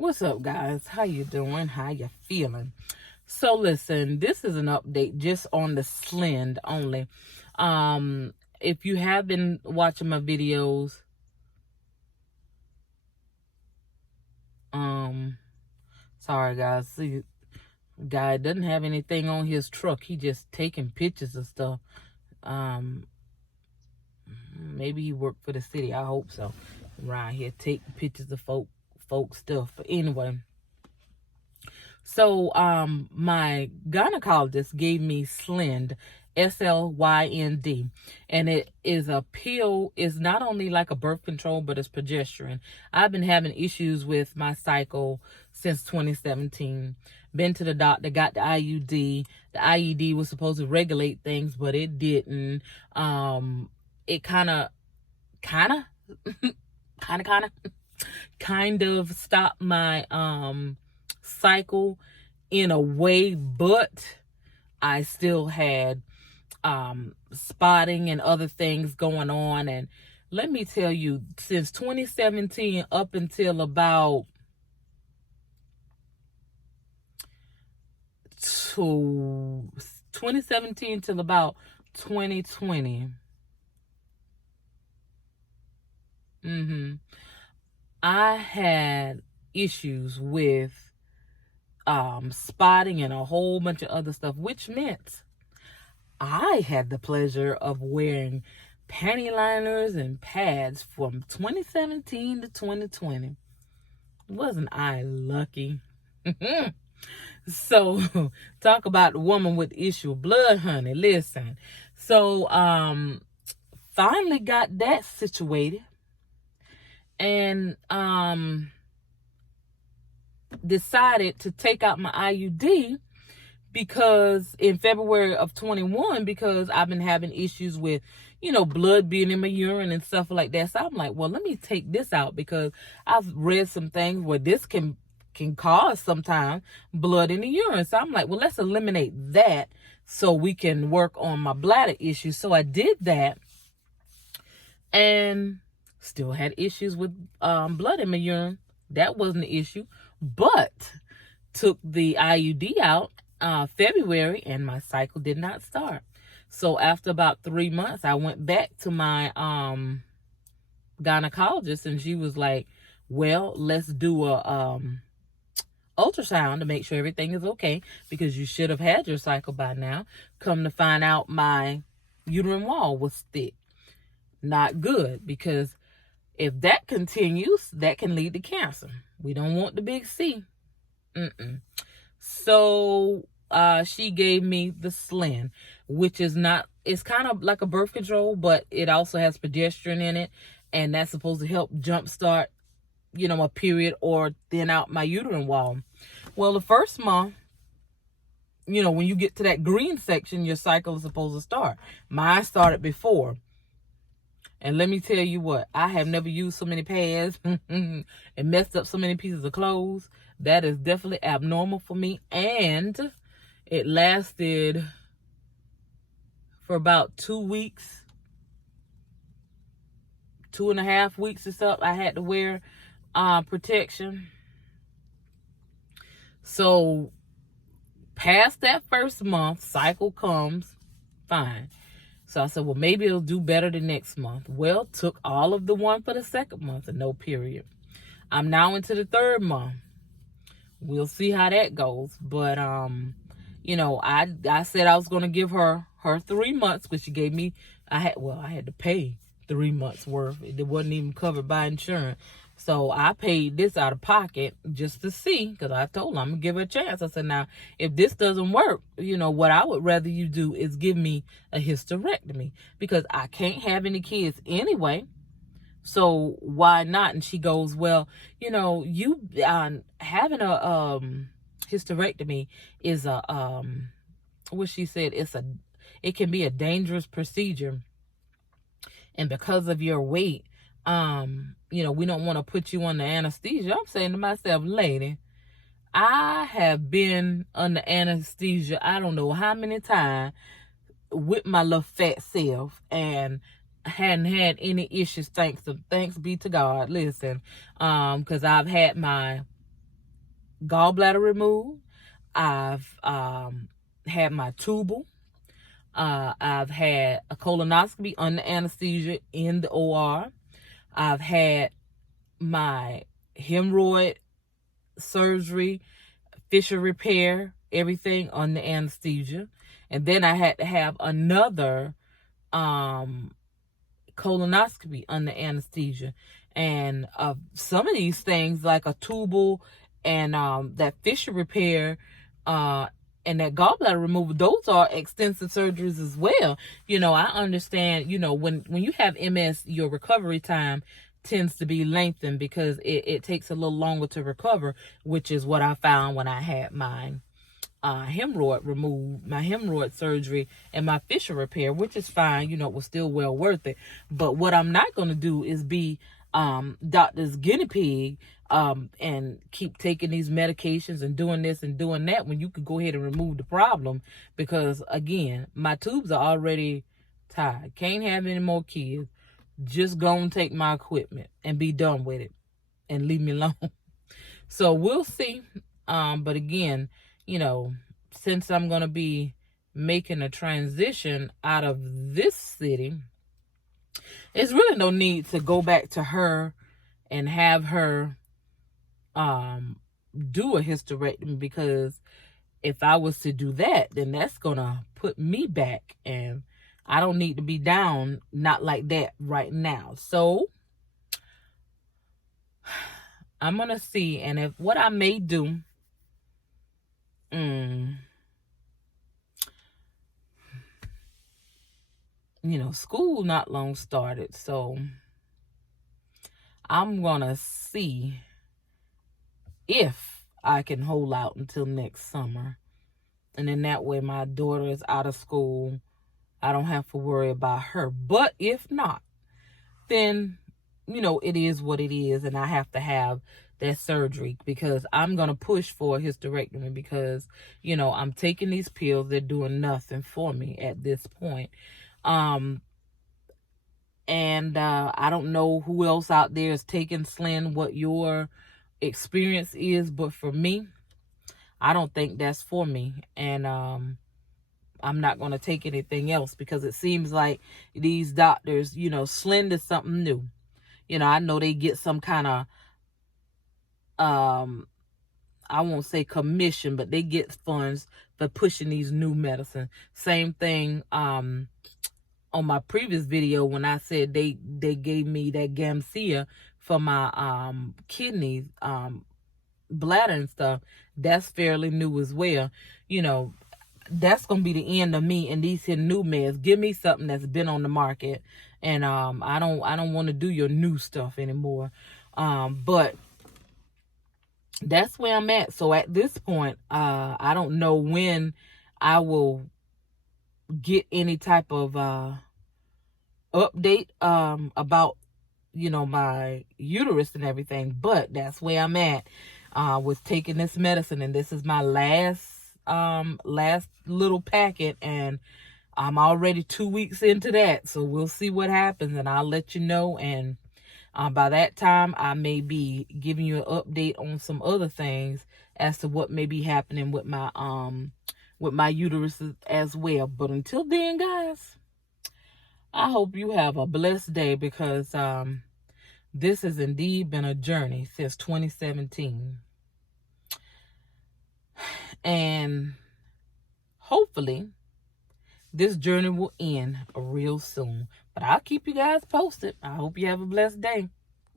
What's up, guys? How you doing? How you feeling? So listen, this is an update just on the Slynd only. If you have been watching my videos, sorry guys, see, guy doesn't have anything on his truck. He just taking pictures of stuff. Maybe he worked for the city. I hope so. Around here, taking pictures of folk stuff. But anyway. So, my gynecologist gave me Slynd, Slynd, and it is a pill. It's not only like a birth control, but it's progesterone. I've been having issues with my cycle since 2017. Been to the doctor, got the IUD. The IUD was supposed to regulate things, but it didn't. It kind of stopped my cycle in a way, but I still had spotting and other things going on. And let me tell you, since 2017 up until about 2017 till about 2020, I had issues with spotting and a whole bunch of other stuff, which meant I had the pleasure of wearing panty liners and pads from 2017 to 2020. Wasn't I lucky? So, talk about the woman with issue of blood, honey. Listen. So, finally got that situated. And, decided to take out my IUD because in February of 21, because I've been having issues with, blood being in my urine and stuff like that. So I'm like, well, let me take this out because I've read some things where this can cause sometimes blood in the urine. So I'm like, well, let's eliminate that so we can work on my bladder issues. So I did that and still had issues with blood in my urine. That wasn't the issue. But took the IUD out February and my cycle did not start. So after about 3 months, I went back to my gynecologist and she was like, well, let's do a ultrasound to make sure everything is okay because you should have had your cycle by now. Come to find out my uterine wall was thick. Not good, because if that continues, that can lead to cancer. We don't want the big C. So she gave me the Slynd, which is not, it's kind of like a birth control, but it also has progesterone in it. And that's supposed to help jumpstart, a period or thin out my uterine wall. Well, the first month, when you get to that green section, your cycle is supposed to start. Mine started before. And let me tell you what, I have never used so many pads and messed up so many pieces of clothes. That is definitely abnormal for me. And it lasted for about 2 weeks, 2.5 weeks or so. I had to wear protection. So past that first month, cycle comes, fine. So I said, well, maybe it'll do better the next month. Well, took all of the one for the second month and no period. I'm now into the third month. We'll see how that goes. But, I said I was going to give her 3 months, because she gave me, I had to pay 3 months worth. It wasn't even covered by insurance. So I paid this out of pocket just to see, because I told her I'm going to give her a chance. I said, now, if this doesn't work, what I would rather you do is give me a hysterectomy, because I can't have any kids anyway. So why not? And she goes, well, you having a hysterectomy is what she said, it can be a dangerous procedure. And because of your weight, we don't want to put you under anesthesia. I'm saying to myself, lady, I have been under anesthesia, I don't know how many times, with my little fat self, and hadn't had any issues, thanks be to God. Listen, because I've had my gallbladder removed. I've had my tubal. I've had a colonoscopy under anesthesia in the OR. I've had my hemorrhoid surgery, fissure repair, everything under anesthesia. And then I had to have another colonoscopy under anesthesia. And some of these things, like a tubal and that fissure repair and that gallbladder removal, those are extensive surgeries as well. I understand, when you have MS, your recovery time tends to be lengthened because it takes a little longer to recover, which is what I found when I had mine. Hemorrhoid removed, my hemorrhoid surgery, and my fissure repair, which is fine. It was still well worth it. But what I'm not going to do is be doctor's guinea pig and keep taking these medications and doing this and doing that when you could go ahead and remove the problem. Because, again, my tubes are already tied. Can't have any more kids. Just go and take my equipment and be done with it and leave me alone. So we'll see. But again, since I'm going to be making a transition out of this city, there's really no need to go back to her and have her do a hysterectomy, because if I was to do that, then that's going to put me back, and I don't need to be down, not like that right now. So I'm going to see, and if what I may do, school not long started, so I'm gonna see if I can hold out until next summer, and then that way my daughter is out of school. I don't have to worry about her. But if not, then it is what it is, and I have to have that surgery, because I'm going to push for a hysterectomy, because, I'm taking these pills. They're doing nothing for me at this point. And I don't know who else out there is taking Slynd, what your experience is, but for me, I don't think that's for me. And I'm not going to take anything else, because it seems like these doctors, Slynd is something new. I know they get some kind of I won't say commission, but they get funds for pushing these new medicines. Same thing on my previous video when I said they gave me that Gamcia for my kidneys, bladder and stuff. That's fairly new as well. That's gonna be the end of me and these here new meds. Give me something that's been on the market, and I don't want to do your new stuff anymore. But that's where I'm at. So at this point, I don't know when I will get any type of update about my uterus and everything, but that's where I'm at with taking this medicine, and this is my last little packet, and I'm already 2 weeks into that, so we'll see what happens, and I'll let you know. And by that time, I may be giving you an update on some other things as to what may be happening with my uterus as well. But until then, guys, I hope you have a blessed day, because this has indeed been a journey since 2017. And hopefully this journey will end real soon. But I'll keep you guys posted. I hope you have a blessed day.